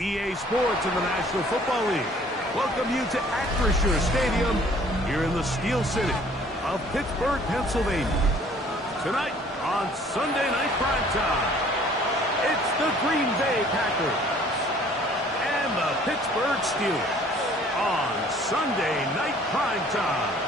EA Sports in the National Football League welcome you to Acrisure Stadium here in the Steel City of Pittsburgh, Pennsylvania. Tonight on Sunday Night Primetime, it's the Green Bay Packers and the Pittsburgh Steelers on Sunday Night Primetime.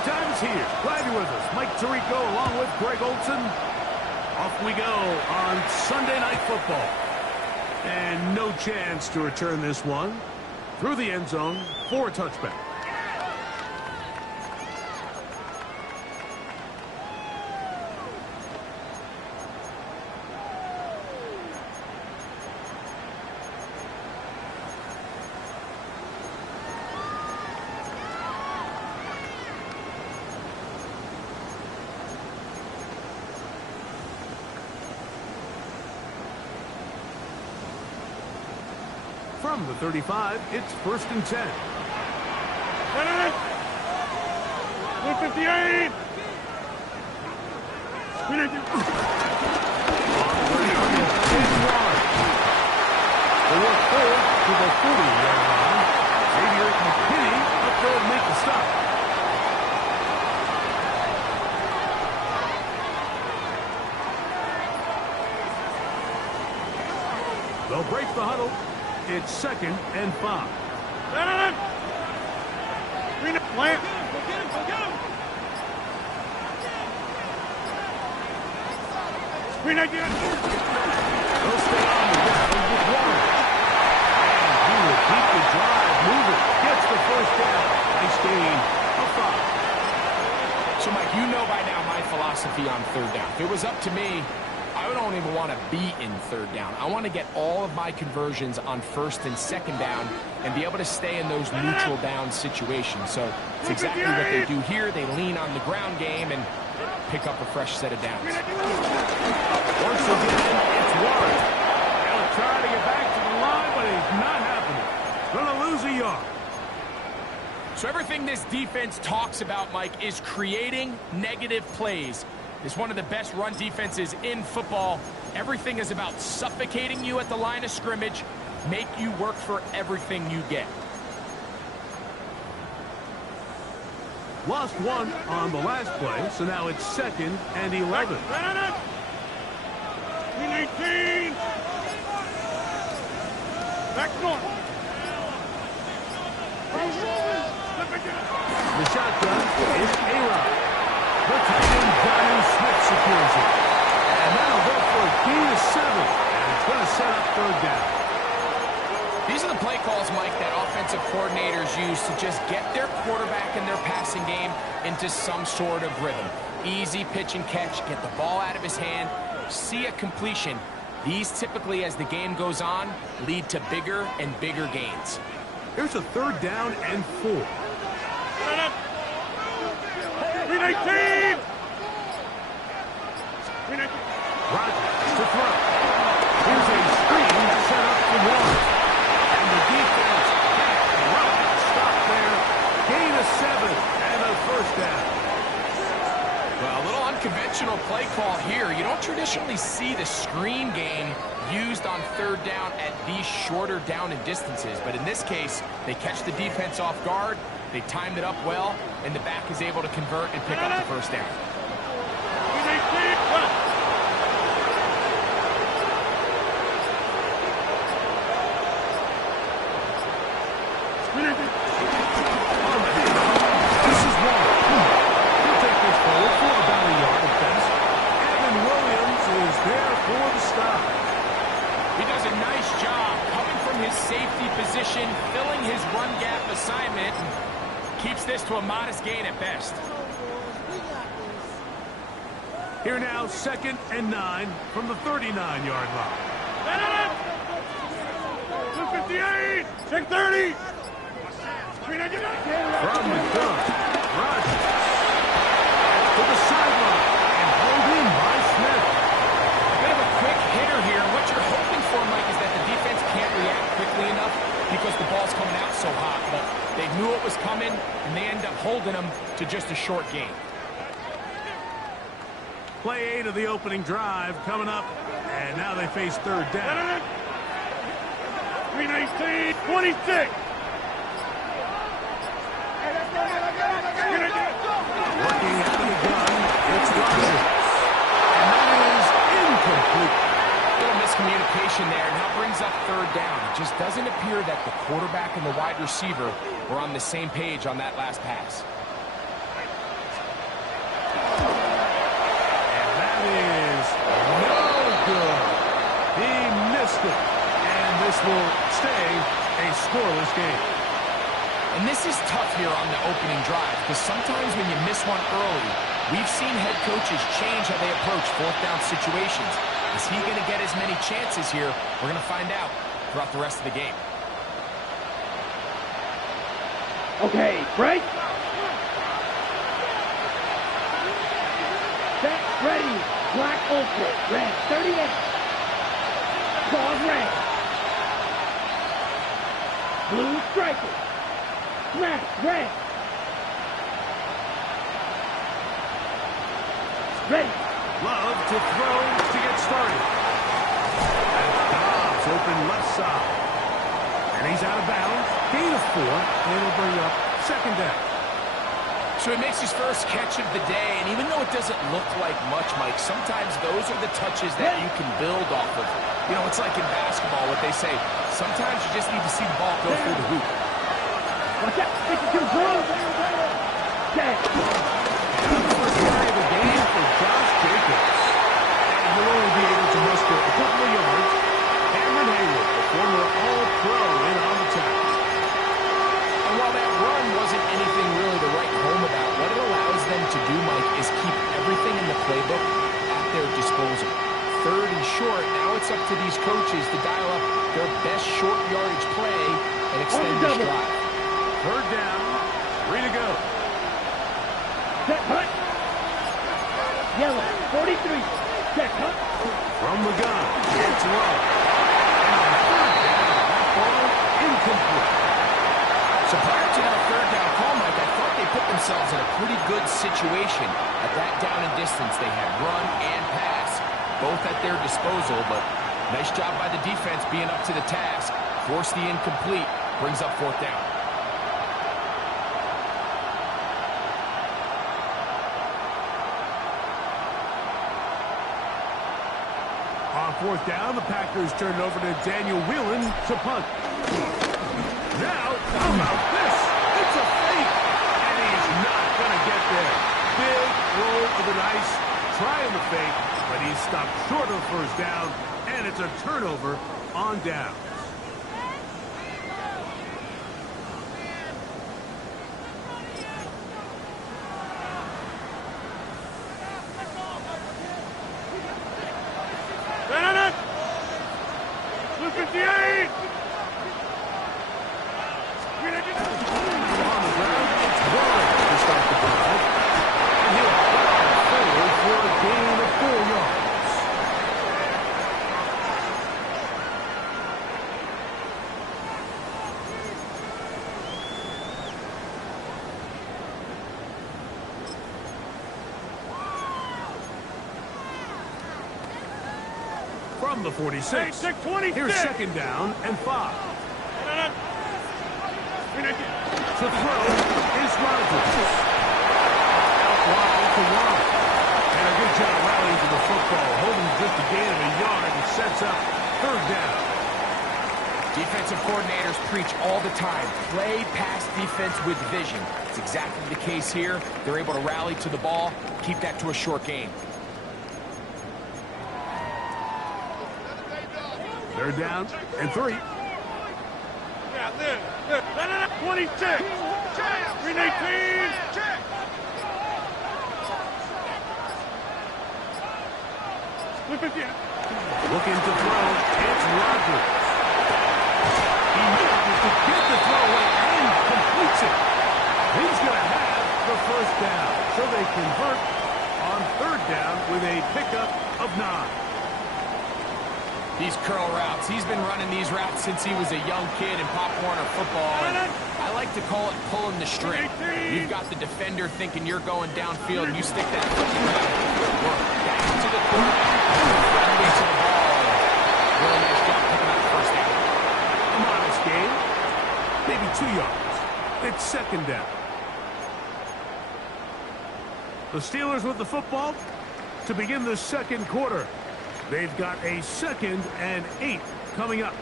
Time is here. Glad you're with us. Mike Tirico along with Greg Olson. Off we go on Sunday Night Football. And no chance to return this one through the end zone for a touchback. From the 35, it's 1st and 10. 158! They work forward to the 40-yard line. Xavier McKinney up there to make the stop. They'll break the huddle. It's 2nd and 5. Plant. Go get him. Screen again. They'll stay on the ground with one. And he will keep the drive moving. Gets the first down. Nice gain of 5. So, Mike, you know by now my philosophy on 3rd down. If it was up to me, I don't even want to be in 3rd down. I want to get all of my conversions on 1st and 2nd down and be able to stay in those neutral down situations. So it's exactly what they do here. They lean on the ground game and pick up a fresh set of downs. Once again, it's Warren. They'll try to get back to the line, but it's not happening. Going to lose a yard. So everything this defense talks about, Mike, is creating negative plays. It's one of the best run defenses in football. Everything is about suffocating you at the line of scrimmage, make you work for everything you get. Lost one on the last play, so now it's 2nd and 11. 18. Back north. The shotgun is A-Rod. The tight end, Johnny Smith, secures it. And now go for a gain of 7. And it's going to set up 3rd down. These are the play calls, Mike, that offensive coordinators use to just get their quarterback and their passing game into some sort of rhythm. Easy pitch and catch, get the ball out of his hand, see a completion. These typically, as the game goes on, lead to bigger and bigger gains. Here's a 3rd down and 4. 18. Rodgers to throw. Here's a screen set up for Warren. And the defense can't right stop there. Gain of 7 and a 1st down. Well, a little unconventional play call here. You don't traditionally see the screen game used on 3rd down at these shorter down and distances. But in this case, they catch the defense off guard. They timed it up well, and the back is able to convert and pick up the 1st down. He does a nice job coming from his safety position, filling his run gap assignment, and keeps this to a modest gain at best. Here now, 2nd and 9 from the 39-yard line. 258! Check 30! From the gun, rush to the sideline, and hold in by Smith. A bit of a quick hitter here. What you're hoping for, Mike, is that the defense can't react quickly enough because the ball's coming out so hot. But they knew it was coming, and they end up holding them to just a short gain. Play 8 of the opening drive coming up, and now they face 3rd down. 319, 26! Working out of the gun, it's Rogers. And that is incomplete. A little miscommunication there, and that brings up 3rd down. It just doesn't appear that the quarterback and the wide receiver were on the same page on that last pass. And that is no good. He missed it. And this will stay a scoreless game. And this is tough here on the opening drive, because sometimes when you miss one early, we've seen head coaches change how they approach 4th down situations. Is he going to get as many chances here? We're going to find out throughout the rest of the game. Okay, break. Set, ready. Black ultimate, red, 38. Pause red. Blue striker. Smash, red. Ready. Love to throw to get started. And Dobbs open left side. And he's out of bounds. Gain of 4. And it'll bring up 2nd down. So he makes his first catch of the day, and even though it doesn't look like much, Mike, sometimes those are the touches that you can build off of. You know, it's like in basketball, what they say, sometimes you just need to see the ball go through the hoop. Watch out. It's too close. Okay. First carry of the game for Josh Jacobs. And he'll only be able to muster a couple of yards. Cameron Hayward, the former All-Pro, in on the tackle. And while that run wasn't anything really to write home about, what it allows them to do, Mike, is keep everything in the playbook at their disposal. 3rd and short, now it's up to these coaches to dial up their best short yardage play and extend this drive. 3rd down, 3 to go. Set, hut. Yellow, 43. Check, hut. From the gun, it's Love. And on 3rd down, that ball incomplete. So prior to that 3rd down call, Mike, I thought they put themselves in a pretty good situation. At that down and distance, they had run and pass, both at their disposal, but nice job by the defense being up to the task. Force the incomplete, brings up 4th down. On 4th down, the Packers turned over to Daniel Whelan to punt. Now, how about this? It's a fake, and he's not going to get there. Big roll of the dice, trying the fake, but he's stopped short of 1st down, and it's a turnover on downs. From the 46. Here's 2nd down and 5. To throw is Rogers. Out wide to Warren. And a good job rallying to the football, holding just a gain of a yard and sets up 3rd down. Defensive coordinators preach all the time, play pass defense with vision. It's exactly the case here. They're able to rally to the ball, keep that to a short gain. Third down and 3. Yeah, there. 26. 319. Flip it again. Looking to throw. It's Rodgers. He manages to get the throw away and completes it. He's going to have the first down. So they convert on third down with a pickup of 9. These curl routes, he's been running these routes since he was a young kid in Pop Warner football. And I like to call it pulling the string. You've got the defender thinking you're going downfield, and you stick that foot in the work back to the quarterback, friendly to the ball. Really nice job picking up the first down. A modest gain, maybe 2 yards. It's second down. The Steelers with the football to begin the second quarter. They've got a 2nd and 8 coming up.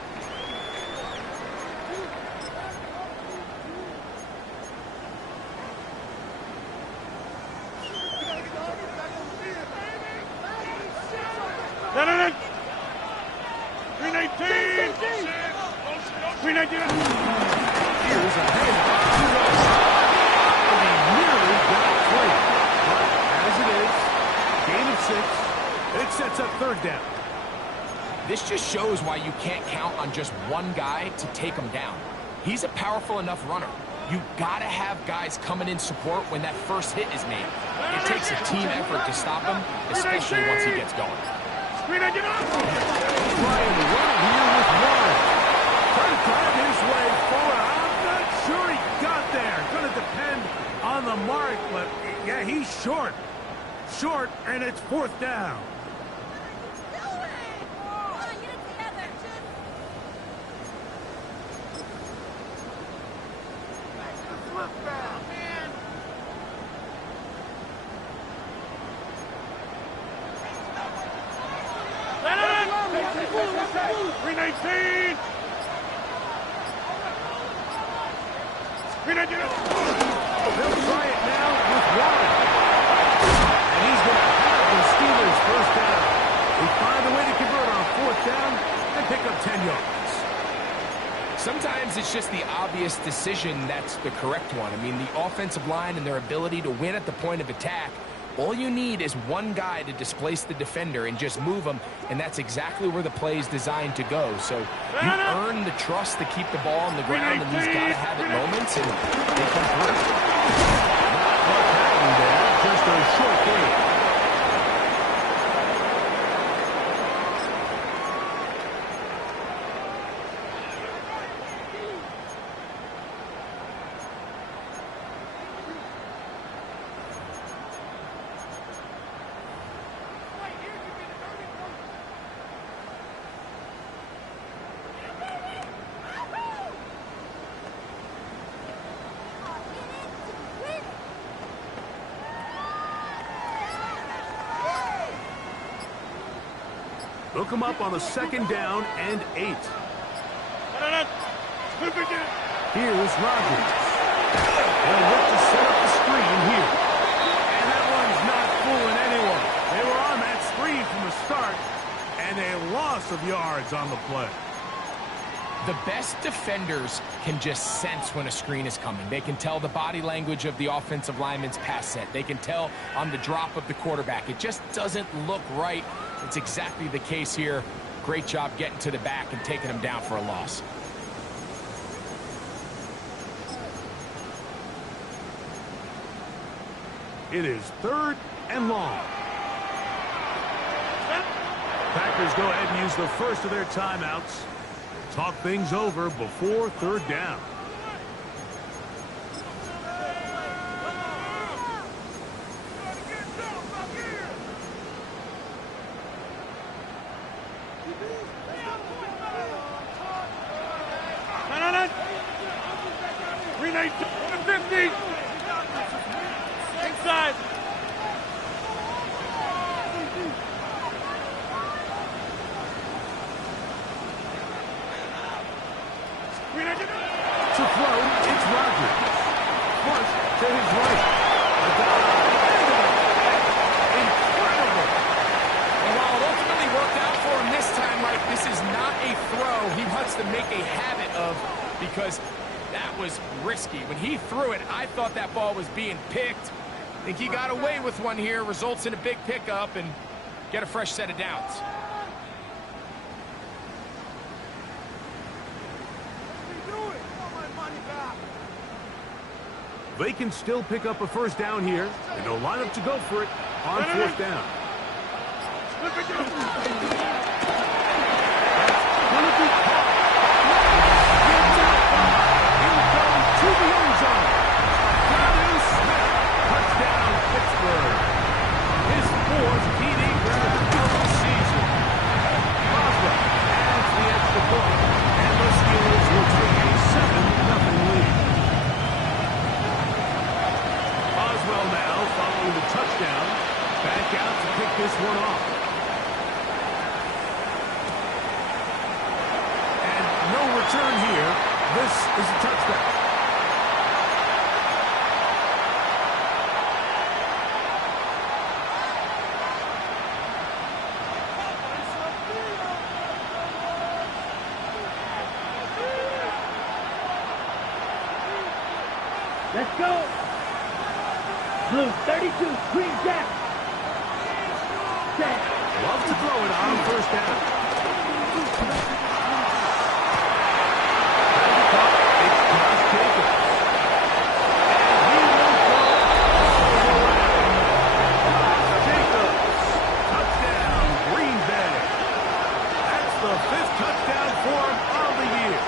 No. 319. 319. Here's a handoff. He nearly got free. But as it is, gain of 6. It sets up third down. This just shows why you can't count on just one guy to take him down. He's a powerful enough runner. You gotta have guys coming in support when that first hit is made. It takes a team effort to stop him, especially once he gets going. Ryan running here with 1. Trying to drive his way forward. I'm not sure he got there. Gonna depend on the mark, but yeah, he's short. Short, and it's fourth down. They'll try it now with 1. And he's going to have the Steelers first down. They find a way to convert on fourth down and pick up 10 yards. Sometimes it's just the obvious decision that's the correct one. I mean, the offensive line and their ability to win at the point of attack, all you need is one guy to displace the defender and just move him, and that's exactly where the play is designed to go. So you earn the trust to keep the ball on the ground in these gotta-have-it moments, and they come through. Not what happened there, just a short game. Look him up on a 2nd down and 8. Here's Rodgers. They'll look to set up the screen here. And that one's not fooling anyone. They were on that screen from the start, and a loss of yards on the play. The best defenders can just sense when a screen is coming. They can tell the body language of the offensive lineman's pass set. They can tell on the drop of the quarterback. It just doesn't look right. It's exactly the case here. Great job getting to the back and taking him down for a loss. It is 3rd and long. Packers go ahead and use the first of their timeouts. Talk things over before third down. Inside. To throw, it's Rodgers. Flush to his right. Incredible. And while it ultimately worked out for him this time, Mike, this is not a throw he wants to make a habit of, because that was risky. When he threw it, I thought that ball was being picked. I think he got away with one here, results in a big pickup, and get a fresh set of downs. They can still pick up a first down here, and they'll line up to go for it on fourth down. Look at you. To the end zone. Touchdown, Pittsburgh. His fourth TD grab of the season. Boswell adds the extra point, and the Steelers will take a 7-0 lead. Boswell now following the touchdown. Back out to pick this one off. And no return here. This is a touchdown. Let's go. Blue 32, green jack. Set. Love to throw it on first down. It's Josh Jacobs. And he will go all the way. Josh Jacobs. Touchdown, Green Bay. That's the 5th touchdown for him of the year.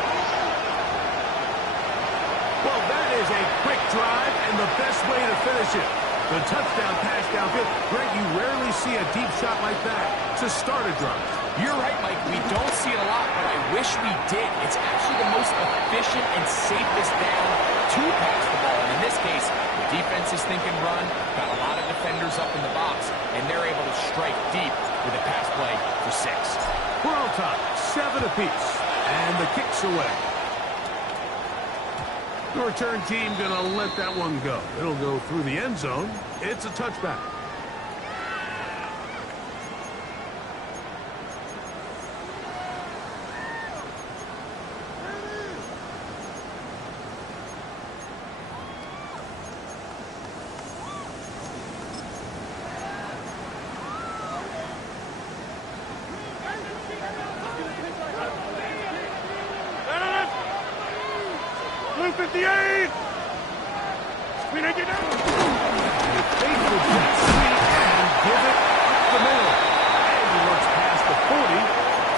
Well, that is a quick drive and the best way to finish it. The touchdown pass downfield. Greg, you rarely see a deep shot like that to start a drive. You're right, Mike. We don't see it a lot, but I wish we did. It's actually the most efficient and safest down to pass the ball. And in this case, the defense is thinking run, got a lot of defenders up in the box, and they're able to strike deep with a pass play for 6. We're on top, 7 apiece, and the kick's away. The return team gonna let that one go. It'll go through the end zone. It's a touchback. Blue 58. We need you down. Faithful jet sweep and give it up the middle. And he looks past the 40,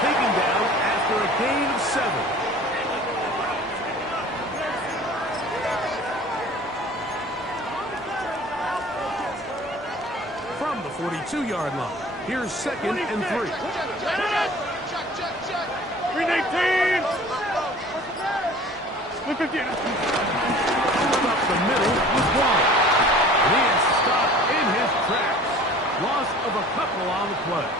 taken down after a gain of 7. From the 42-yard line, here's 2nd and 3. Green 18. Blue 58. Up the middle was wide. He is stopped in his tracks. Loss of a couple on the play.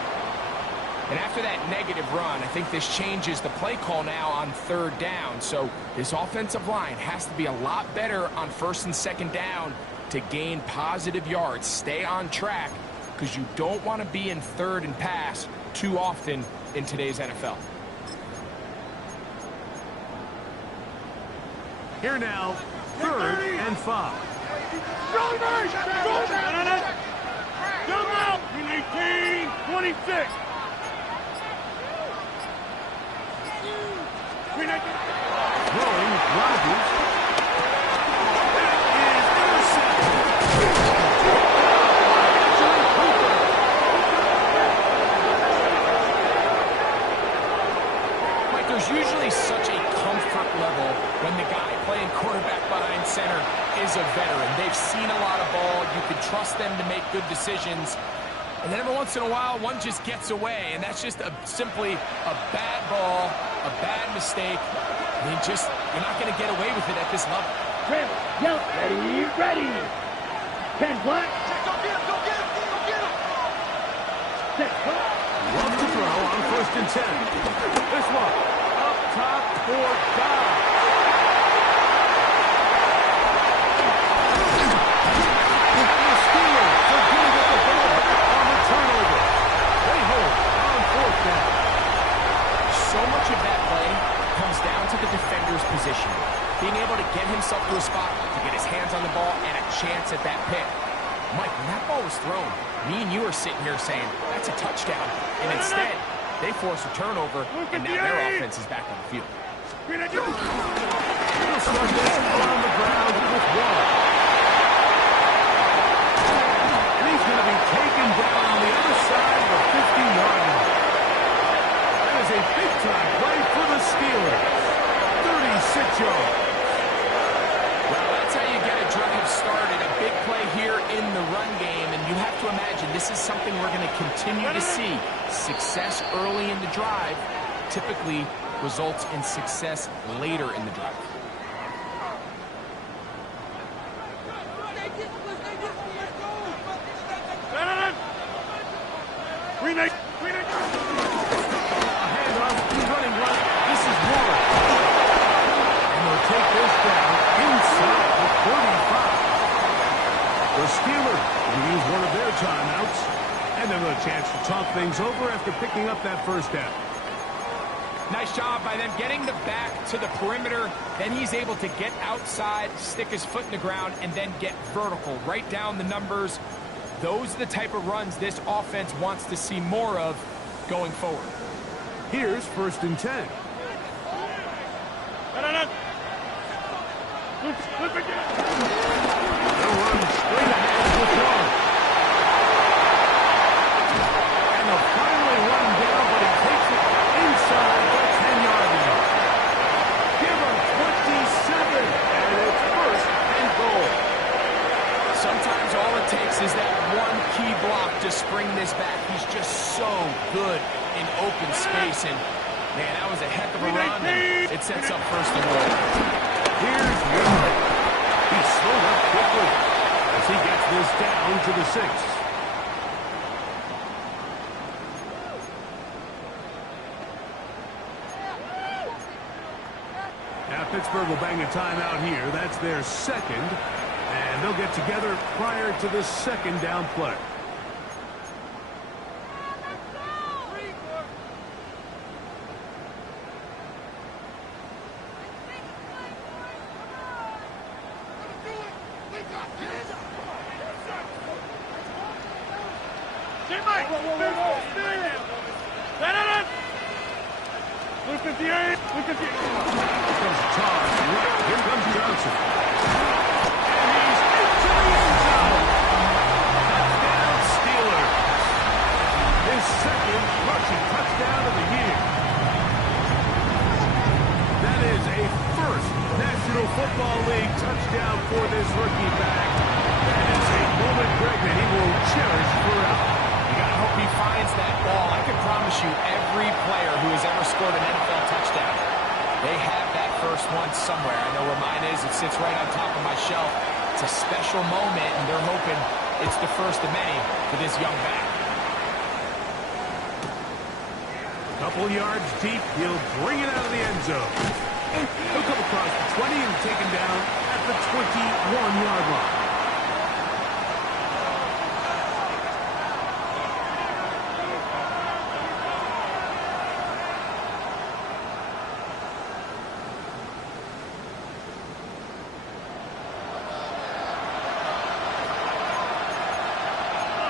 And after that negative run, I think this changes the play call now on 3rd down. So this offensive line has to be a lot better on 1st and 2nd down to gain positive yards. Stay on track, because you don't want to be in 3rd and pass too often in today's NFL. Here now, 3rd and 5. Jump out! Green 18. 26. Green 18. Throwing Rodgers. That is intercepted. Like, there's usually such a comfort level when the guy playing quarterback behind center is a veteran. They've seen a lot of ball. You can trust them to make good decisions. And then every once in a while, one just gets away, and that's just simply a bad ball, a bad mistake. I mean, you're not going to get away with it at this level. Trim, yell, ready, ready. 10 black. Go get him! Go get him! Go get him! 6 black. Love to throw on 1st and 10. This one, up top for God. The Steelers are going to get the ball back on the turnover. They hold on 4th down. So much of that play comes down to the defender's position. Being able to get himself to a spot, to get his hands on the ball, and a chance at that pick. Mike, when that ball was thrown, me and you are sitting here saying, that's a touchdown. And instead, they force a turnover, and now their offense is back on the field. He'll start this on the ground with one. And he's going to be taken down on the other side of the 50-yard line. That is a big-time play for the Steelers. 36 yards. Well, that's how you get a drive started. A big play here in the run game, and you have to imagine this is something we're going to continue to see. Success early in the drive typically results in success later in the drive. The Steelers will use one of their timeouts, and they'll have a chance to talk things over after picking up that first down. Nice job by them getting the back to the perimeter. Then he's able to get outside, stick his foot in the ground, and then get vertical. Write down the numbers. Those are the type of runs this offense wants to see more of going forward. Here's 1st and 10. They'll run straight ahead with one. And they'll finally run him down, but he takes it inside the 10-yard line. Give him 27, and it's 1st and goal. Sometimes all it takes is that one key block to spring this back. He's just so good in open space, and man, that was a heck of a run, and it sets up 1st and goal. Here's Young. He's slowed up quickly as he gets this down to the 6. Now Pittsburgh will bang a timeout here. That's their second, and they'll get together prior to the 2nd down play. Football League touchdown for this rookie back. That is a moment, Greg, that he will cherish forever. You gotta hope he finds that ball. I can promise you, every player who has ever scored an NFL touchdown, they have that first one somewhere. I know where mine is. It sits right on top of my shelf. It's a special moment, and they're hoping it's the first of many for this young back. A couple yards deep, he'll bring it out of the end zone. He'll come across the 20 and taken down at the 21-yard line.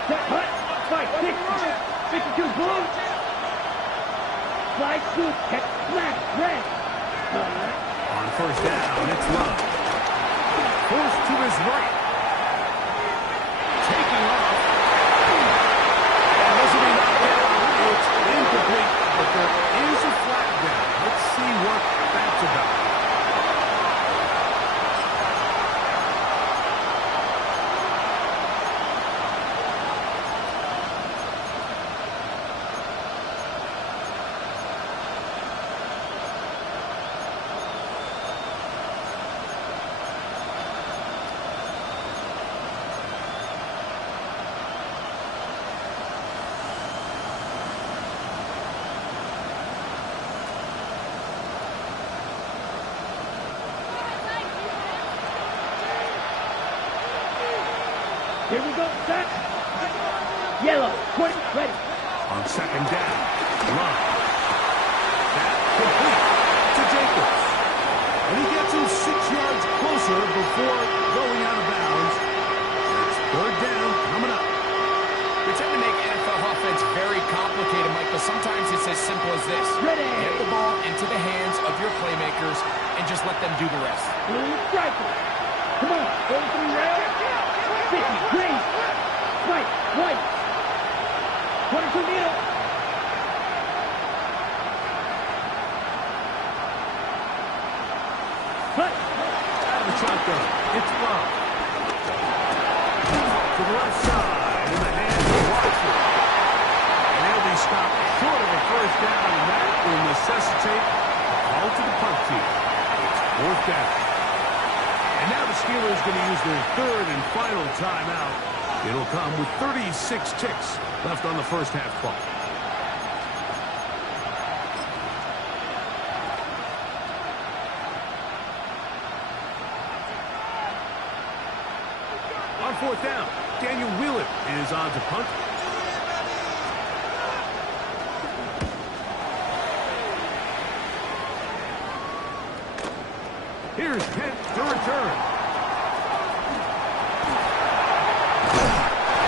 Cut. Spike. 52 blue. Slide shoot. Catch. Smash. Red. On 1st down, it's Love. Forced to his right. Taking off. And this will be knocked down. It's incomplete, but there is a flag down. Let's see what that's about. Here we go, set. Yellow, 20, ready. On 2nd down, Love. That complete. before going out of bounds. It's third down coming up. We tend to make NFL offense very complicated, Mike, but sometimes it's as simple as this. Ready. Get the ball into the hands of your playmakers and just let them do the rest. Blue striker. Come on. 43 rail. 50. Green. White. White. 22 needle. Cut. Out of the shotgun. It's blocked. To the left side in the hands of Watson. And they'll be stopped short of a first down, and that will necessitate a call to the punt team. It's fourth down. And now the Steelers going to use their third and final timeout. It'll come with 36 ticks left on the first half clock. On fourth down, Daniel Wheeler is on to punt. Here's Kent to return.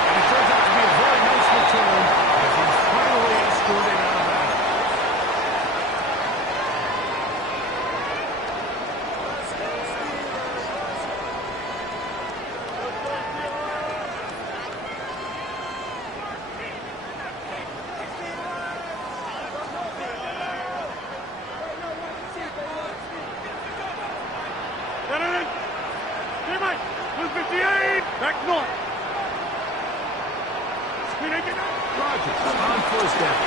And it turns out to be a very nice return as he's finally escorted out of bounds. Back north. Rodgers on first down.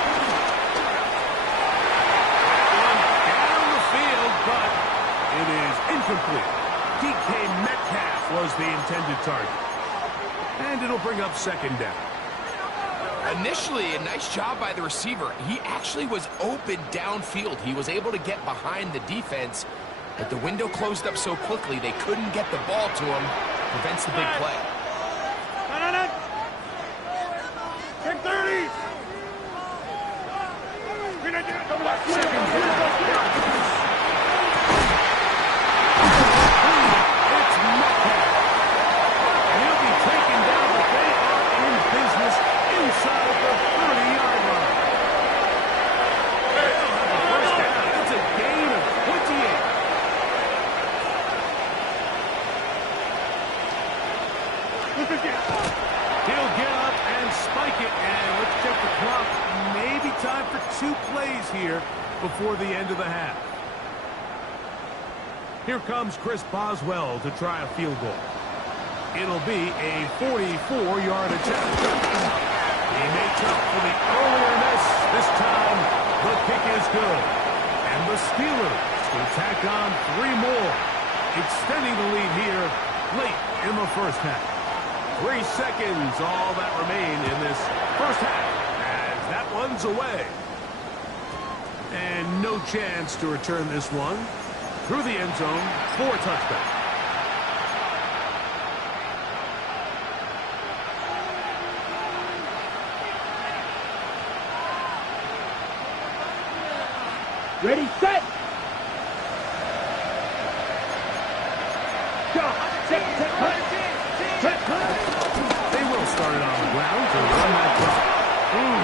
One down the field, but it is incomplete. DK Metcalf was the intended target. And it'll bring up second down. Initially, a nice job by the receiver. He actually was open downfield. He was able to get behind the defense, but the window closed up so quickly they couldn't get the ball to him. Prevents the big play. Take 30. Second down. It's Metcalf. And he'll be taken down, but they are in business inside the 30-yard line. They'll have a first down. It's a gain of 28. He'll get up and spike it, and let's check the clock. Maybe time for 2 plays here before the end of the half. Here comes Chris Boswell to try a field goal. It'll be a 44-yard attempt. He makes up for the earlier miss. This time, the kick is good. And the Steelers will tack on 3 more, extending the lead here late in the first half. 3 seconds, all that remain in this first half, as that one's away. And no chance to return this one through the end zone for a touchback. Ready, set. Go. Set, cut. Set, cut. They will start it on the ground to run that clock. And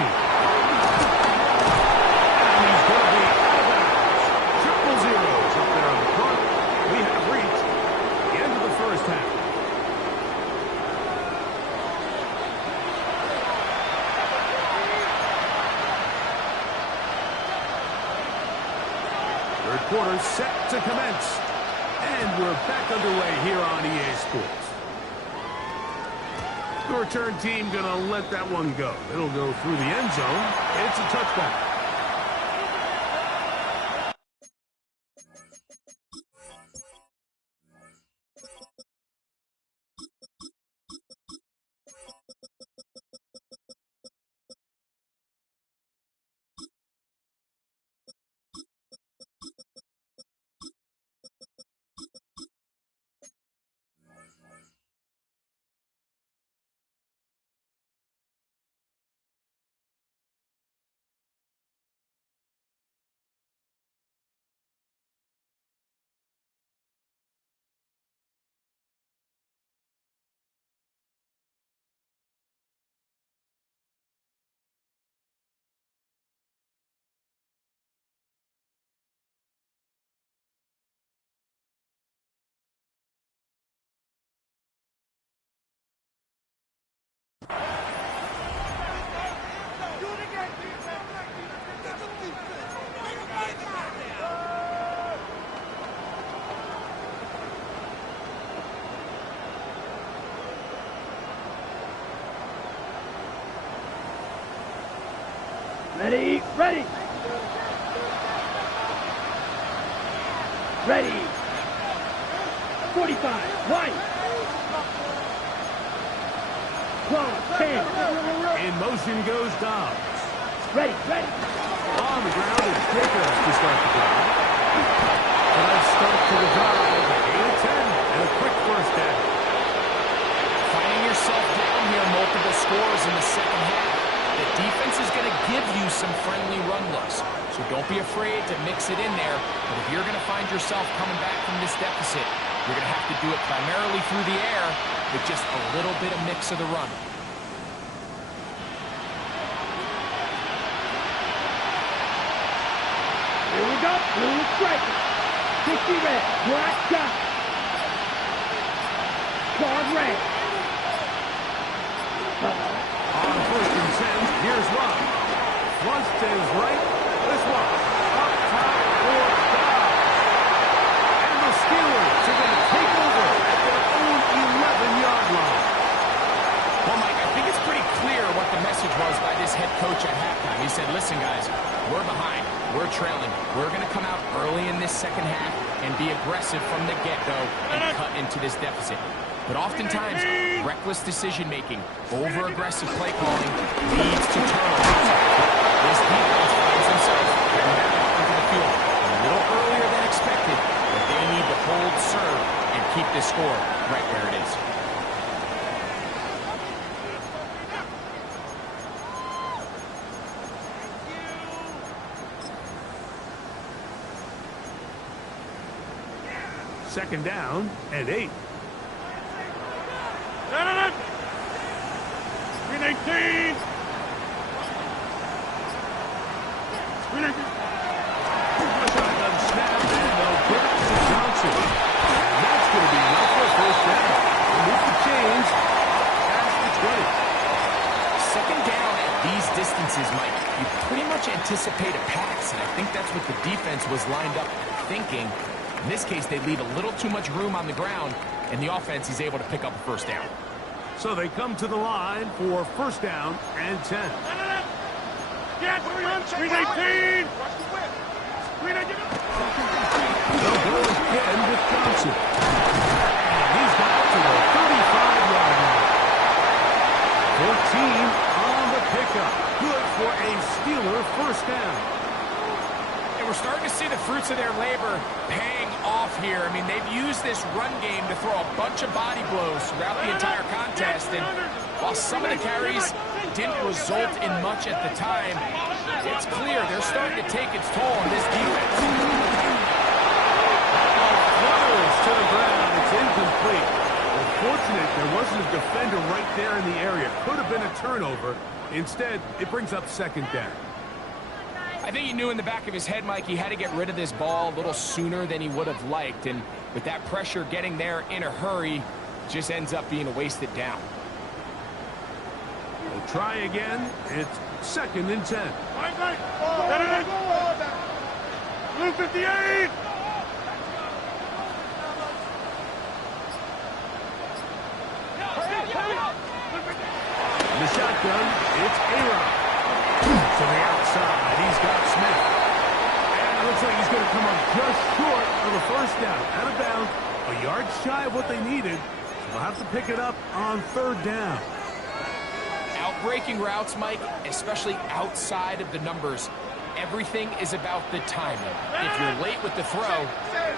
he's going to be out of bounds. Triple zeros up there on the clock. We have reached the end of the first half. Third quarter set to commence. And we're back underway here on EA Sports. The return team going to let that one go. It'll go through the end zone. It's a touchback. Ready, ready. Ready. 45, wide. Close, 10. In motion goes Dobbs. Ready, ready. On the ground, it's Jacobs to start the drive. A nice start to the drive. 8-10 and a quick first down. Finding yourself down here, multiple scores in the second half. The defense is going to give you some friendly run looks, so don't be afraid to mix it in there. But if you're going to find yourself coming back from this deficit, you're going to have to do it primarily through the air with just a little bit of mix of the run. Here we go. Blue striker. 50 red. Black dot. Card red. On first and 10, here's Rob. Flush to his right. This one. Up top for Dobbs. And the Steelers are going to take over at their own 11-yard line. Well, Mike, I think it's pretty clear what the message was by this head coach at halftime. He said, listen, guys, we're behind. We're trailing. We're going to come out early in this second half and be aggressive from the get-go and cut into this deficit. But oftentimes, reckless decision-making, over-aggressive play calling leads to turnovers. This defense finds themselves getting back out into the field a little earlier than expected, but they need to hold serve and keep this score right where it is. Second down and 8. Green 18. Green 18. Shotgun snap, and they'll get it to Johnson. And that's going to be enough for a first down. Move the chains past the 20. Second down at these distances, Mike, you pretty much anticipate a pass, and I think that's what the defense was lined up thinking. In this case, they leave a little too much room on the ground, and the offense is able to pick up a first down. So they come to the line for first down and 10. Get Green 18. Green 18. They'll go again with Johnson. And he's got to the 35-yard line. 14 on the pickup. Good for a Steeler first down. And we're starting to see the fruits of their labor paying off here. I mean, they've used this run game to throw a bunch of body blows throughout the entire contest. And while some of the carries didn't result in much at the time, it's clear they're starting to take its toll on this defense. Flutters to the ground. It's incomplete. Unfortunate there wasn't a defender right there in the area. Could have been a turnover. Instead, it brings up second down. I think he knew in the back of his head, Mike, he had to get rid of this ball a little sooner than he would have liked. And with that pressure getting there in a hurry, just ends up being a wasted down. We'll try again. It's second and 10. Blue 58. In the shotgun, it's A-Rod. To the outside, he's got Smith. And it looks like he's going to come up just short of a first down. Out of bounds, a yard shy of what they needed. So they'll have to pick it up on third down. Outbreaking routes, Mike, especially outside of the numbers, everything is about the timing. If you're late with the throw,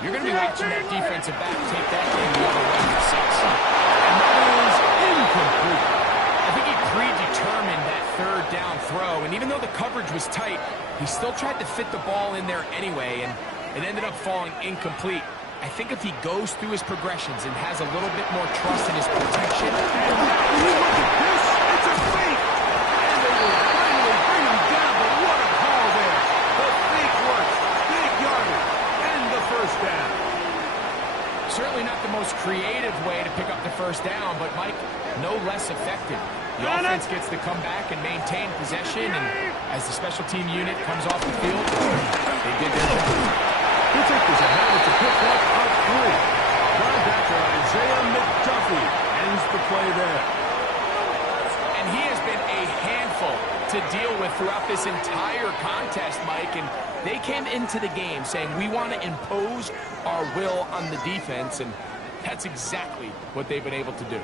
you're going to be watching that defensive back take that thing the other way for 6. And that is incomplete. I think he predetermined that third down throw, and even though the coverage was tight, he still tried to fit the ball in there anyway, and it ended up falling incomplete. I think if he goes through his progressions and has a little bit more trust in his protection. And now look at this. It's a fake. And they will finally bring him down, but what a haul there. The fake works. Big yardage. And the first down. Certainly not the most creative way to pick up the first down, but Mike, no less effective. The offense gets to come back and maintain possession, and as the special team unit comes off the field, they did their job. He'll take this ahead to pick up a 3. Linebacker Isaiah McDuffie ends the play there. And he has been a handful to deal with throughout this entire contest, Mike, and they came into the game saying we want to impose our will on the defense, and that's exactly what they've been able to do.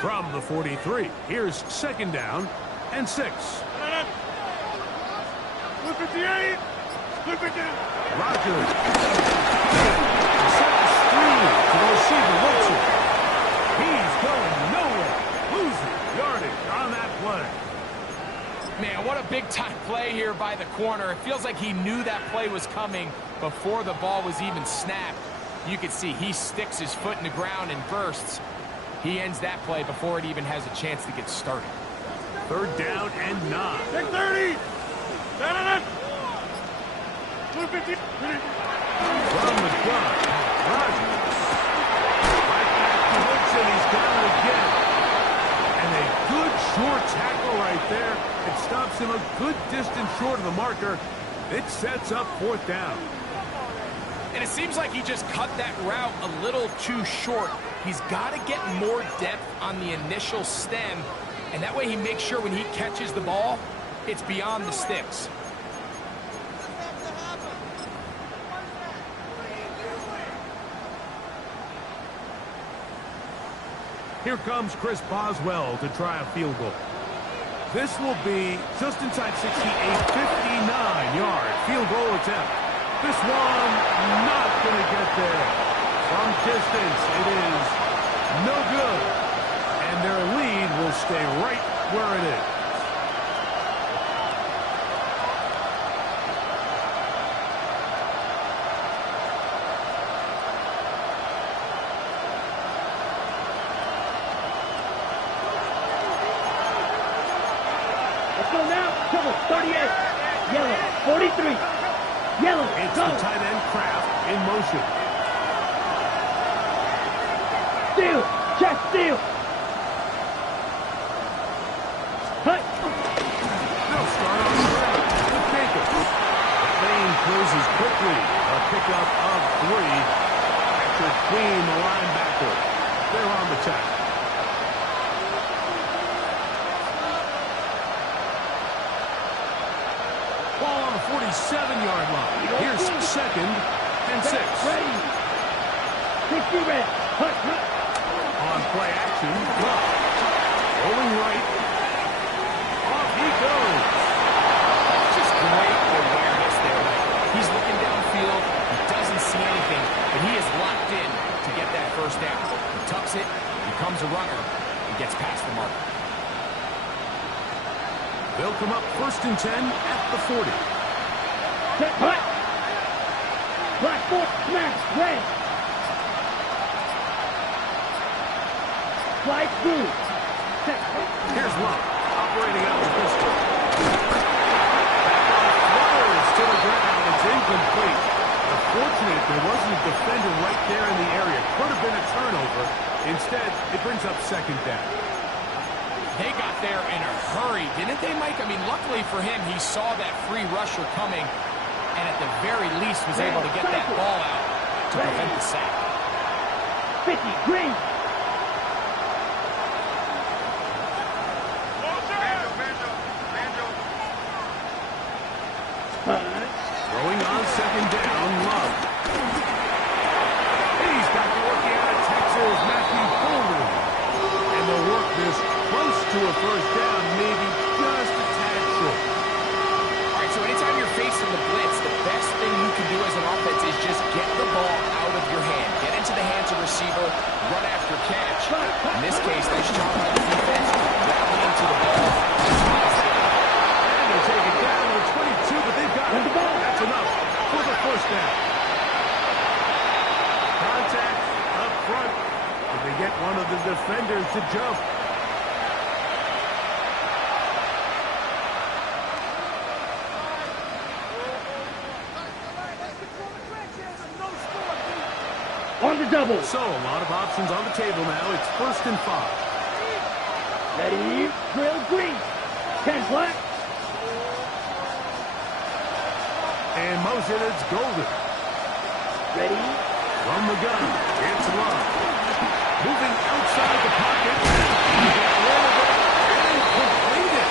From the 43, here's second down and 6. 58. Rogers. Set the screen to the receiver, Wilson. He's going nowhere. Losing yardage on that play. Man, what a big-time play here by the corner. It feels like he knew that play was coming before the ball was even snapped. You can see he sticks his foot in the ground and bursts. He ends that play before it even has a chance to get started. Third down and 9. Take 30. 250. From the gun, Rogers. Right back to Wilson. He's got it again. And a good short tackle right there. It stops him a good distance short of the marker. It sets up fourth down. And it seems like he just cut that route a little too short. He's got to get more depth on the initial stem, and that way he makes sure when he catches the ball, it's beyond the sticks. Here comes Chris Boswell to try a field goal. This will be just inside 60, a 59-yard field goal attempt. This one not going to get there. From distance, it is no good. And their lead will stay right where it is. Let's go now. Trouble, 38. Yellow, 43. Yellow, It's go. the tight end Kraft in motion. Steal, check, steal. Hut. They'll start on the ground with Jacobs. The lane closes quickly. A pickup of 3. Patrick Queen, the linebacker. They're on the tackle. Ball on the 47-yard line. Here's second and 6. Ready. 60 red. Hut, hut. On play action, Love. Rolling right. Off he goes. Just great awareness there. He's looking downfield. He doesn't see anything, but he is locked in to get that first down. He tucks it, becomes a runner, and gets past the mark. They'll come up first and 10 at the 40. Set, hut. Black foot, smash, red. Slide through. Set. Here's Love, operating out of the pistol. Flutters to the ground. It's incomplete. Unfortunate there wasn't a defender right there in the area. Could have been a turnover. Instead, it brings up second down. They got there in a hurry, didn't they, Mike? I mean, luckily for him, he saw that free rusher coming, and at the very least was able to get that ball out to prevent the sack. 50, green. Throwing on second down, Love. He's got the rookie out of Texas, Matthew Pullman. And they'll work this close to a first down, maybe just a tad short. All right, so anytime you're facing the blitz, the best thing you can do as an offense is just get the ball out of your hand. Get into the hands of receiver, run after catch. In this case, nice job by the defense, rallying to the ball. And they take it down to the 22, but they've got it. That's enough for the first down. Contact up front. Did they get one of the defenders to jump? On the double. So, a lot of options on the table now. It's first and 5. Ready, drill, green. 10 black. And motion, it's Golden. Ready. From the gun, it's Love. Moving outside the pocket. He got rid of it and completed.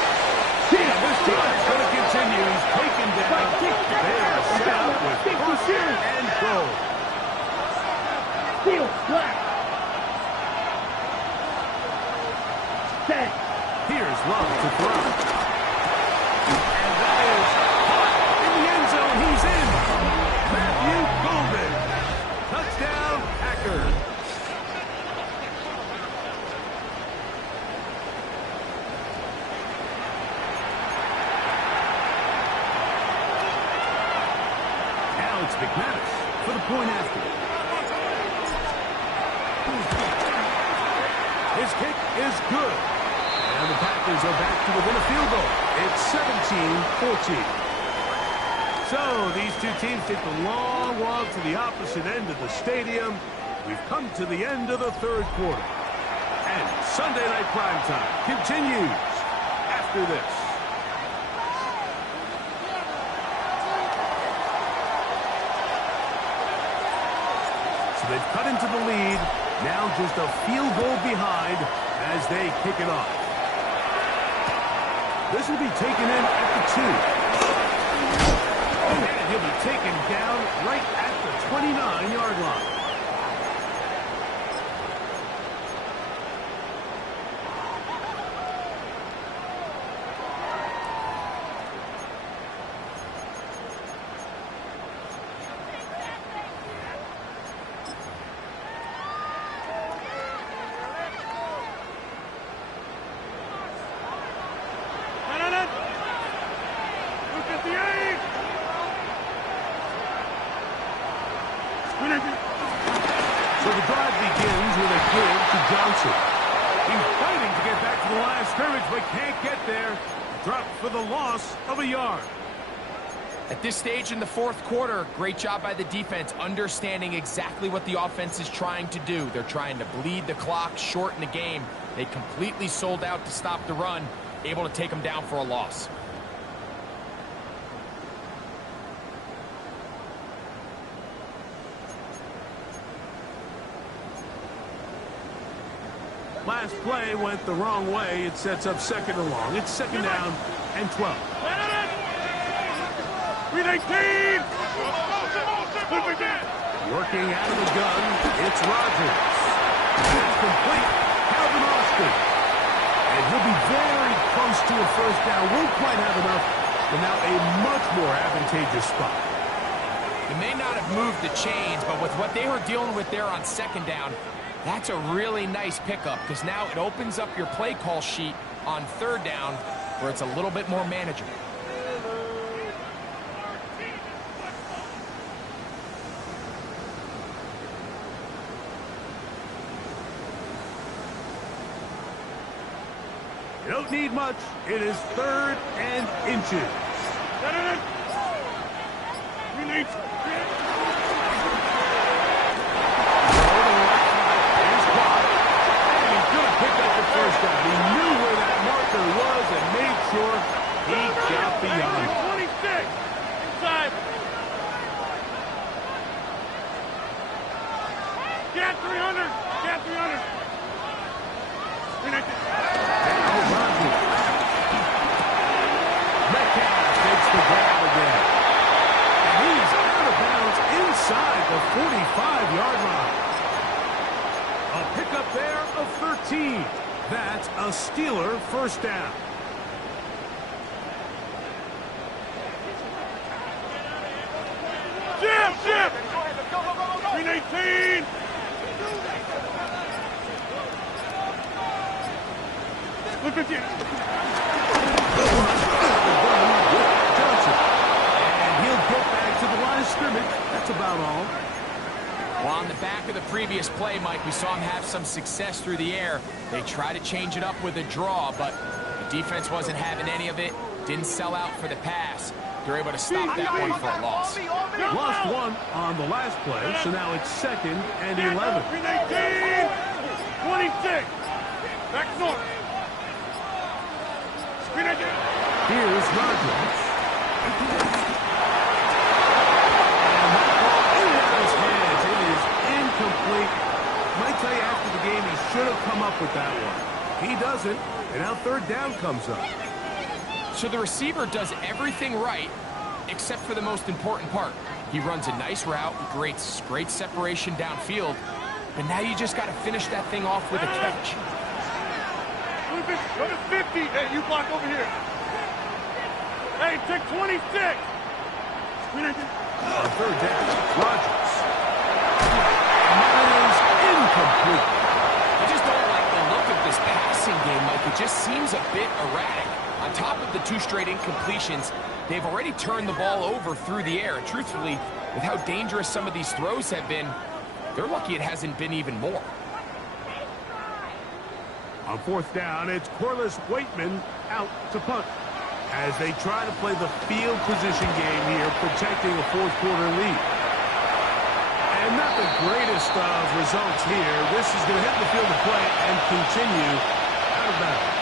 and goal. Steal, black. Set. Here's Love to throw. And that is caught in the end zone. He's in. Matthew Golden. Touchdown, Packers. Now it's McManus for the point after. His kick is good. And the Packers are back to within a field goal. It's 17-14. So these two teams take the long walk to the opposite end of the stadium. We've come to the end of the third quarter. And Sunday Night Primetime continues after this. So they've cut into the lead. Now just a field goal behind as they kick it off. This will be taken in at the 2. And he'll be taken down right at the 29-yard line. So the drive begins with a give to Johnson. He's fighting to get back to the line of scrimmage, but can't get there. Dropped for the loss of a yard. At this stage in the fourth quarter, great job by the defense, understanding exactly what the offense is trying to do. They're trying to bleed the clock, shorten the game. They completely sold out to stop the run, able to take them down for a loss. Last play went the wrong way. It sets up second and long. It's second down and 12. Working out of the gun, it's Rodgers. It's complete. Calvin Austin. And he'll be very close to a first down. Won't quite have enough, but now a much more advantageous spot. They may not have moved the chains, but with what they were dealing with there on second down, that's a really nice pickup because now it opens up your play call sheet on third down where it's a little bit more manageable. You don't need much. It is third and inches. First down. He knew where that marker was and made sure he got beyond it. 26 inside. Get 300. Get 300. Now Rodgers. Metcalf takes the grab again. And he's out of bounds inside the 45-yard line. A pickup there of 13. That's a Steeler first down. Jim! 319! Look at you! Johnson. And he'll get back to the line of scrimmage. That's about all. Well, on the back of the previous play, Mike, we saw him have some success through the air. They tried to change it up with a draw, but the defense wasn't having any of it. Didn't sell out for the pass. They're able to stop that one for a loss. Lost one on the last play, so now it's second and 11. 319! 26! Back north! 319! Here's Rodgers. Incomplete. Might tell you after the game he should have come up with that one. He doesn't, and now third down comes up. So the receiver does everything right except for the most important part. He runs a nice route, great separation downfield, but now you just got to finish that thing off with a catch. Go to 50. Hey, you block over here. Hey, take 26. On third down, Rodgers. And that is incomplete. I just don't like the look of this passing game, Mike. It just seems a bit erratic. On top of the 2 straight incompletions, they've already turned the ball over through the air. And truthfully, with how dangerous some of these throws have been, they're lucky it hasn't been even more. On fourth down, it's Corliss Waitman out to punt as they try to play the field position game here, protecting a fourth-quarter lead. And not the greatest of results here. This is going to hit the field of play and continue out of bounds.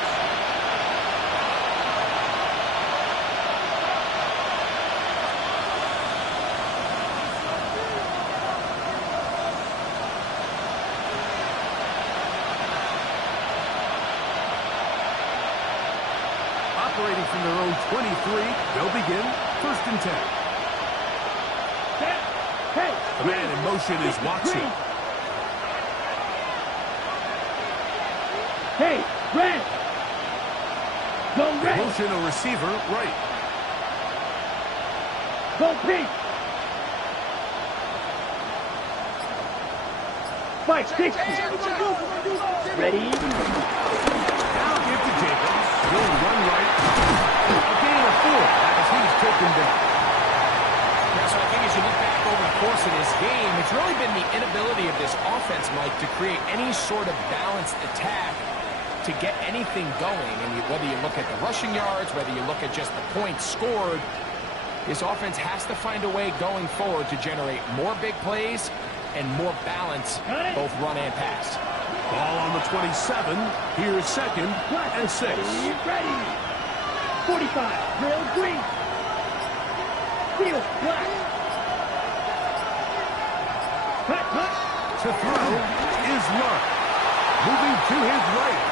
Operating from their own 23, they'll begin 1st and 10. The man in motion is Watson. Hey, red. Go red. Motion a receiver right. Go pink. 560. Ready? Now give to Jacobs. He'll run right. A gain of 4 as he's taken down. Yeah, so I think as you look back over the course of this game, it's really been the inability of this offense, Mike, to create any sort of balanced attack to get anything going. And whether you look at the rushing yards, whether you look at just the points scored, this offense has to find a way going forward to generate more big plays and more balance, both run and pass. Ball on the 27. Here's 2nd and 6. Ready. 45. Drill green. Field black. Cut. To throw is Luck. Moving to his right.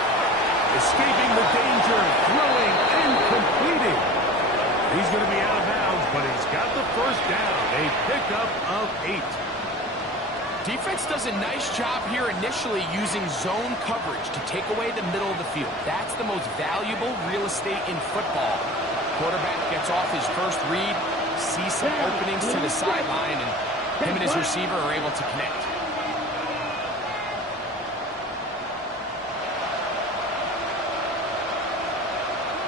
Escaping the danger. Throwing and completing. He's going to be out of bounds, but he's got the 1st down. A pickup of 8. Defense does a nice job here initially using zone coverage to take away the middle of the field. That's the most valuable real estate in football. Quarterback gets off his first read, sees some openings to the sideline, and him and his receiver are able to connect.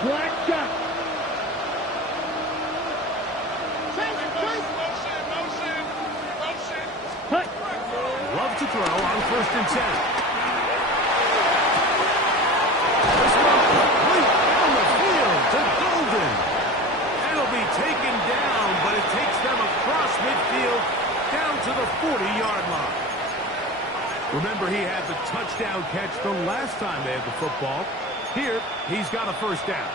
Black shot. Cut. Love to throw on 1st and 10. This one complete down the field to Golden. It'll be taken down, but it takes them across midfield down to the 40-yard line. Remember, he had the touchdown catch the last time they had the football. Here, he's got a 1st down.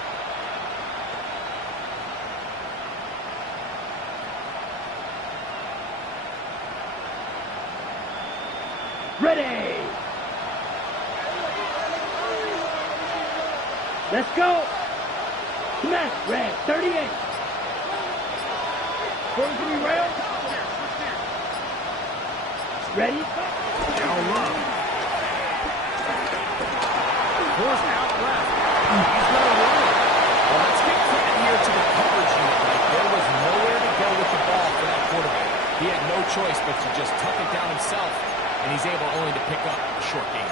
Ready. Let's go. Smash red. 38. Going to be rail. Ready. Now Love. Forced out left. He's going to run it. Well, let's get credit here to the coverage unit. Like, there was nowhere to go with the ball for that quarterback. He had no choice but to just tuck it down himself, and he's able only to pick up a short gain.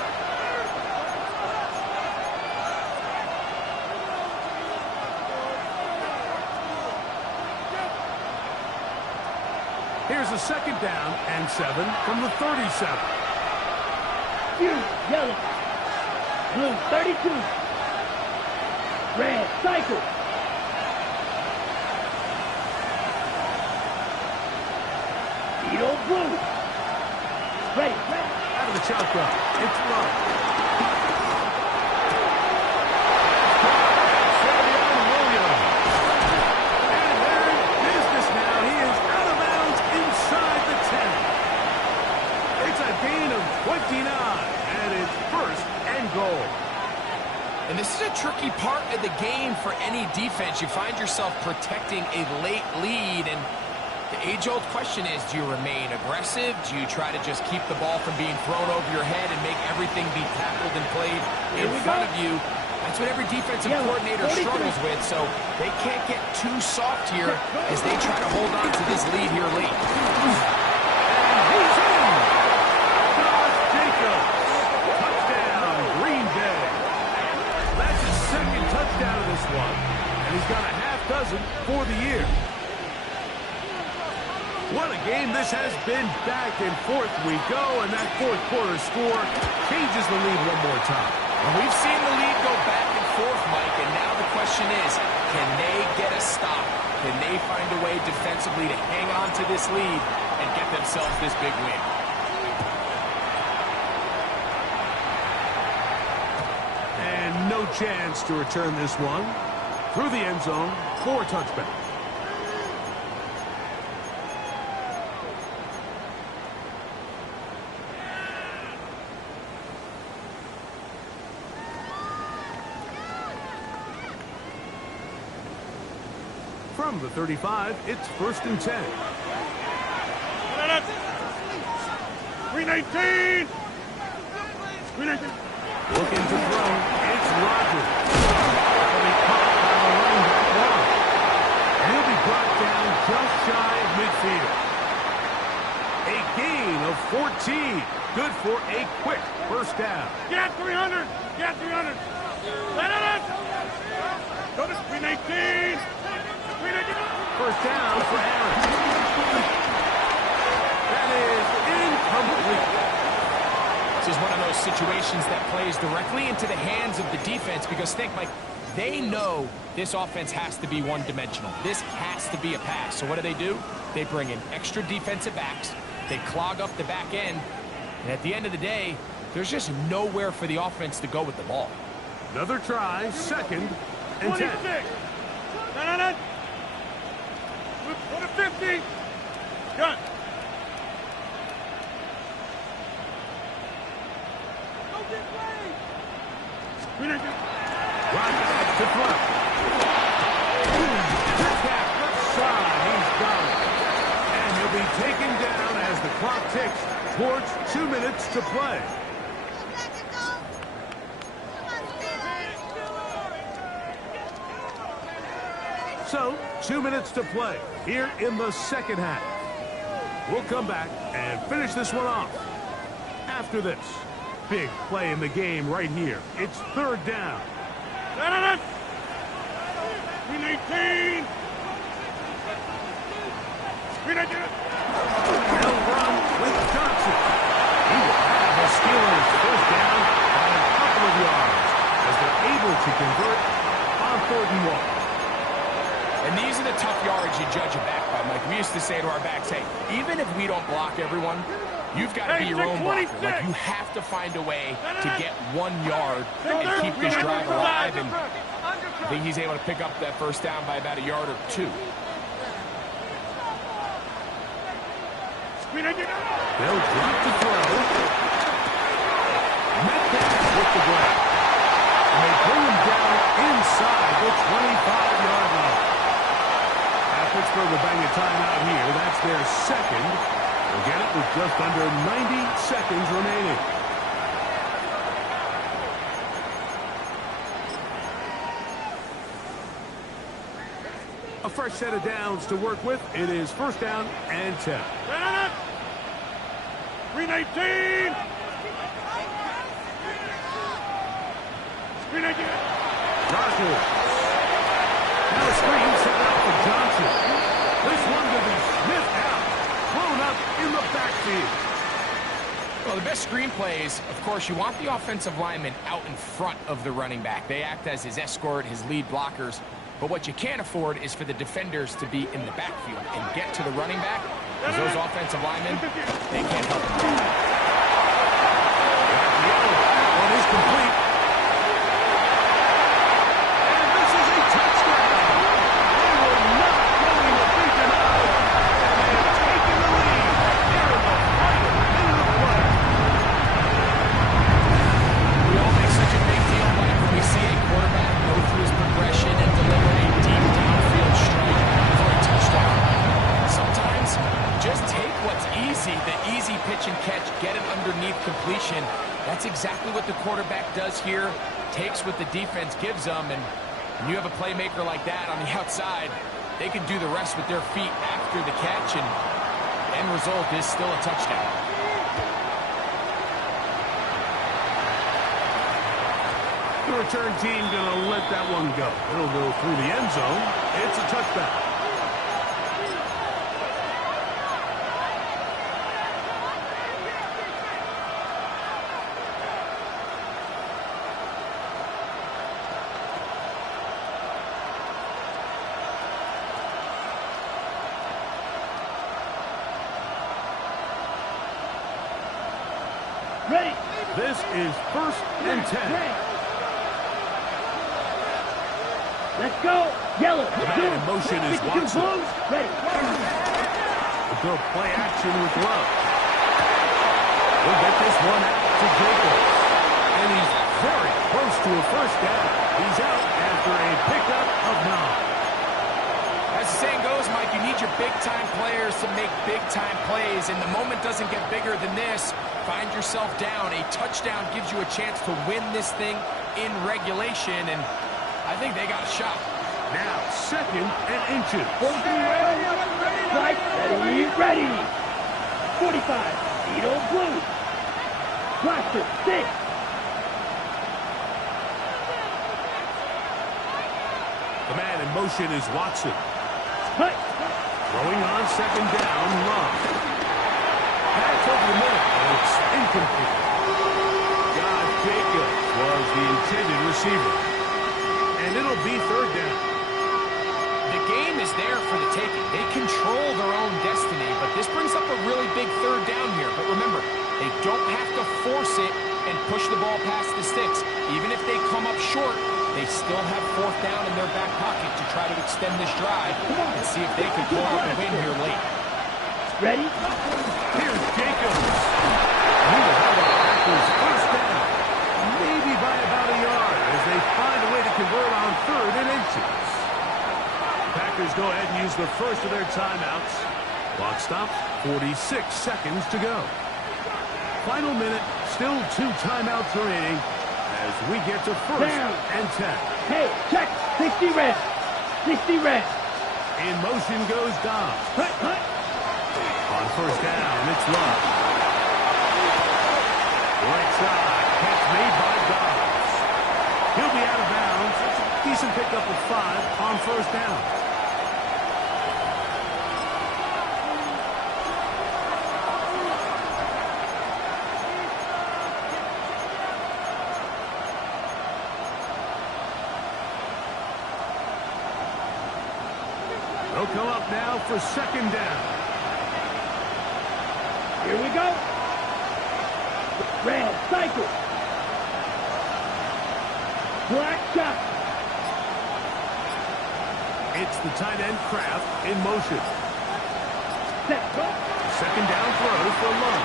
Here's a 2nd down and 7 from the 37. Yellow. Blue 32. Red cycle. Edo blue. Ready. Out of the shotgun. It's Love. And they're in business now. He is out of bounds inside the 10. It's a gain of 29, and it's 1st and goal. And this is a tricky part of the game for any defense. You find yourself protecting a late lead, and The age-old question is, do you remain aggressive? Do you try to just keep the ball from being thrown over your head and make everything be tackled and played in front of you? That's what every defensive coordinator struggles with, so they can't get too soft here as they try to hold on to this lead here late. And he's in! Josh Jacobs! Touchdown, Green Bay! That's his second touchdown of this one, and he's got a half dozen for the year. What a game this has been. Back and forth we go, and that fourth quarter score changes the lead one more time. Well, we've seen the lead go back and forth, Mike, and now the question is, can they get a stop? Can they find a way defensively to hang on to this lead and get themselves this big win? And no chance to return this one. Through the end zone for a touchback. From the 35, it's 1st and 10. 319! 319! Looking to throw, it's Rodgers. He'll be caught by the running back one. And he'll be brought down just shy of midfield. A gain of 14. Good for a quick first down. Get 300! Get 300! Let it! Go to 319! First down for Aaron. That is incomplete. This is one of those situations that plays directly into the hands of the defense because think, Mike, they know this offense has to be one-dimensional. This has to be a pass. So what do? They bring in extra defensive backs. They clog up the back end. And at the end of the day, there's just nowhere for the offense to go with the ball. Another try, 2nd and 10. 26! No. Go to 50! Gun! Rodgers to throw. Tap left side, he's got it. And he'll be taken down as the clock ticks towards 2 minutes to play. So, 2 minutes to play here in the second half. We'll come back and finish this one off after this. Big play in the game right here. It's 3rd down. 319! 319! They'll run with Johnson. He will have the Steelers first down by a couple of yards as they're able to convert on 3rd and 1. And these are the tough yards you judge a back by, Mike. We used to say to our backs, hey, even if we don't block everyone, you've got to be your own blocker. Like, you have to find a way to get 1 yard and keep this drive alive. And I think he's able to pick up that first down by about a yard or 2. They'll drop to throw. Metcalf with the grab. And they bring him down inside the 25-yard line. Pittsburgh will bang a timeout here. That's their 2nd. They'll get it with just under 90 seconds remaining. A fresh set of downs to work with. It is 1st down and 10. 319! 319! Rodgers. Now a screen set out for Johnson. This one will be sniffed out. Thrown up in the backfield. Well, the best screen plays, of course, you want the offensive lineman out in front of the running back. They act as his escort, his lead blockers. But what you can't afford is for the defenders to be in the backfield and get to the running back, because those offensive linemen, they can't help them. One is complete. And this is a touchdown. They were not going to be denied. And they have taken the lead here in the final minute of play. We all make such a big deal, Mike, when we see a quarterback go through his progression and deliver a deep downfield strike for a touchdown. Sometimes easy pitch and catch, get it underneath completion. That's exactly what the quarterback does here. Takes what the defense gives them, and when you have a playmaker like that on the outside, they can do the rest with their feet after the catch, and the end result is still a touchdown. The return team going to let that one go. It'll go through the end zone. It's a touchdown. Ready. This is 1st and 10. Ready. Let's go. Yellow. The man in motion is 52 Watson. blues. Ready. We'll go play action with Love. We'll get this one out to Jacobs. And he's very close to a first down. He's out after a pickup of 9. As the saying goes, Mike, you need your big-time players to make big-time plays, and the moment doesn't get bigger than this. Find yourself down. A touchdown gives you a chance to win this thing in regulation, and I think they got a shot. Now 2nd and inches. 43 ready. Right. Ready. Ready. 45. Edo blue. Blaster. 6. The man in motion is Watson. Cut. Throwing on 2nd down, Love. Pass over the middle, and it's incomplete. Josh Jacobs was the intended receiver. And it'll be 3rd down. The game is there for the taking. They control their own destiny, but this brings up a really big 3rd down here. But remember, they don't have to force it and push the ball past the sticks. Even if they come up short, they still have 4th down in their back pocket to try to extend this drive and see if they can pull out the win here late. Ready. Here's Jacobs. He will have a Packers 1st down. Maybe by about a yard as they find a way to convert on 3rd and inches. Packers go ahead and use the first of their timeouts. Clock stops, 46 seconds to go. Final minute, still 2 timeouts remaining as we get to 1st and 10. Hey, check. 60 red. 60 red. In motion goes Dobbs. Cut. On 1st down, it's Love. Right side, catch made by Dobbs. He'll be out of bounds. Decent pickup of 5 on 1st down. They'll come up now for 2nd down. Here we go. Red cycle. Black shot. It's the tight end Kraft in motion. Set. 2nd down throw for Love.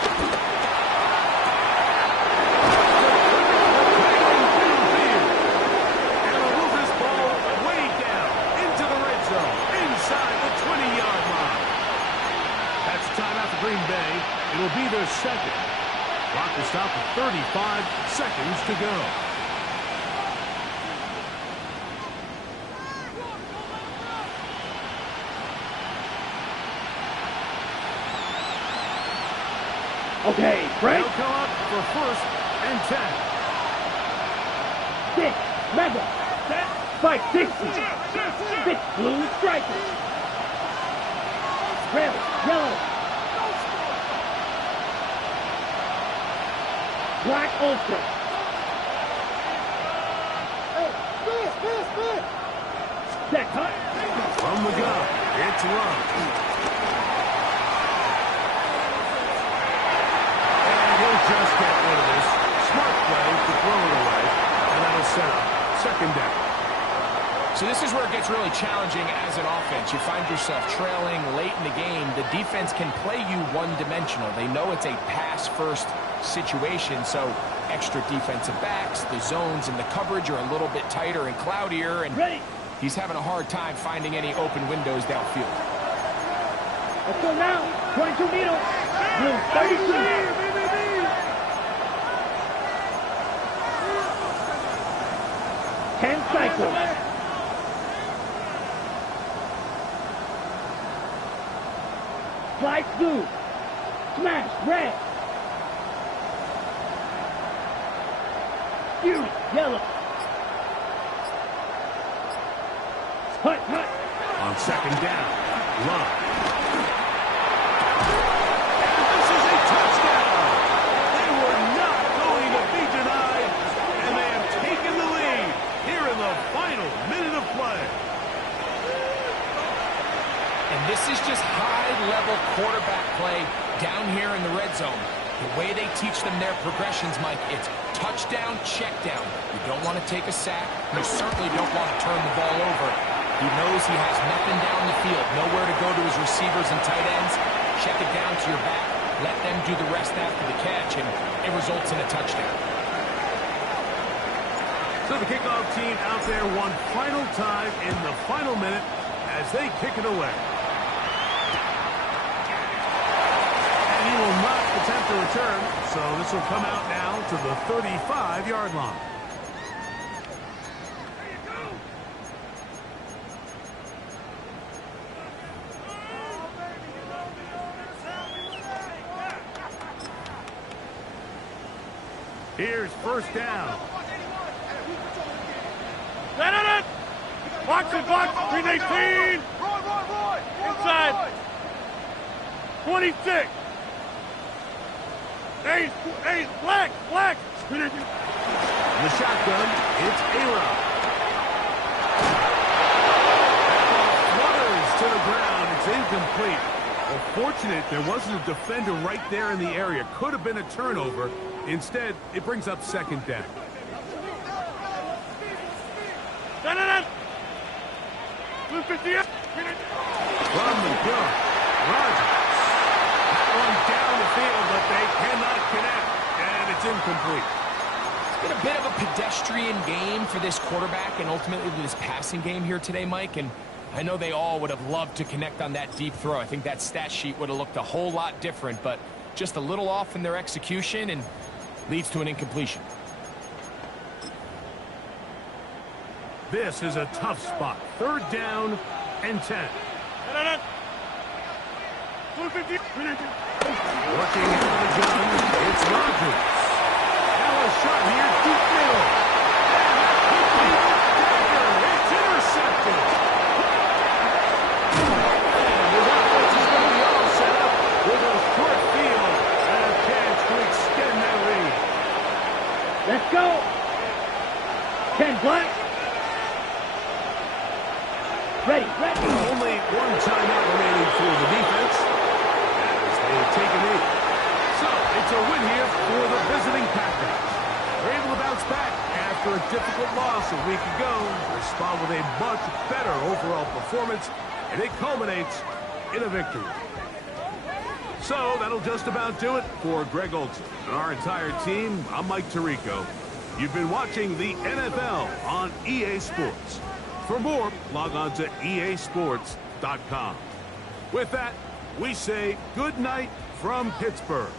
And will move this ball way down into the red zone, inside the 20-yard line. That's a timeout for Green Bay. It'll be their 2nd. Clock will stop at 35 seconds to go. Okay, break. They'll come up for 1st and 10. 6. Rebel. Set. Spike 60. 6 blue strikers. Red. Yellow. Black ultra. Set. Cut. From the gun, it's Love. Just get rid of this. Smart play to throw it away. And that'll set up 2nd down. So this is where it gets really challenging as an offense. You find yourself trailing late in the game. The defense can play you one-dimensional. They know it's a pass-first situation, so extra defensive backs, the zones and the coverage are a little bit tighter and cloudier, and he's having a hard time finding any open windows downfield. Let's go now. 22 needle. Blue 32. 10 cycles. Slide blue. Smash red. Fury yellow. Hut, hut. On second down, Love. And this is a touchdown. They were not going to be denied, and they have taken the lead here in the final minute of play. And this is just high-level quarterback play down here in the red zone. The way they teach them their progressions, Mike, it's touchdown, check down. You don't want to take a sack. You certainly don't want to turn the ball over. He knows he has nothing down the field, nowhere to go to his receivers and tight ends. Check it down to your back. Let them do the rest after the catch, and it results in a touchdown. So the kickoff team out there one final time in the final minute as they kick it away. And he will not attempt a return, so this will come out now to the 35-yard line. Here's first down. Let it! Box it, box! 318! Inside! 26! Hey, black! In the shotgun, it's A-Rod. Flutters to the ground. It's incomplete. Well, fortunate there wasn't a defender right there in the area. Could have been a turnover. Instead, it brings up second down. Blue 58! From the gun, Rogers. That one down the field, but they cannot connect, and it's incomplete. It's been a bit of a pedestrian game for this quarterback and ultimately this passing game here today, Mike, and I know they all would have loved to connect on that deep throw. I think that stat sheet would have looked a whole lot different, but just a little off in their execution and leads to an incompletion. This is a tough spot. Third down and 10. Blue 50! Working out of the gun, it's Rogers. Now a shot here, deep middle. It's intercepted. And the offense is going to be all set up with a short field and a chance to extend their lead. Let's go. 10 black. Ready. Only one timeout remaining for the defense as they take a knee. So it's a win here for the visiting Packers. They're able to bounce back after a difficult loss a week ago. Respond with a much better overall performance, and it culminates in a victory. So that'll just about do it for Greg Olson and our entire team. I'm Mike Tirico. You've been watching the NFL on EA Sports. For more, log on to easports.com. With that, we say good night from Pittsburgh.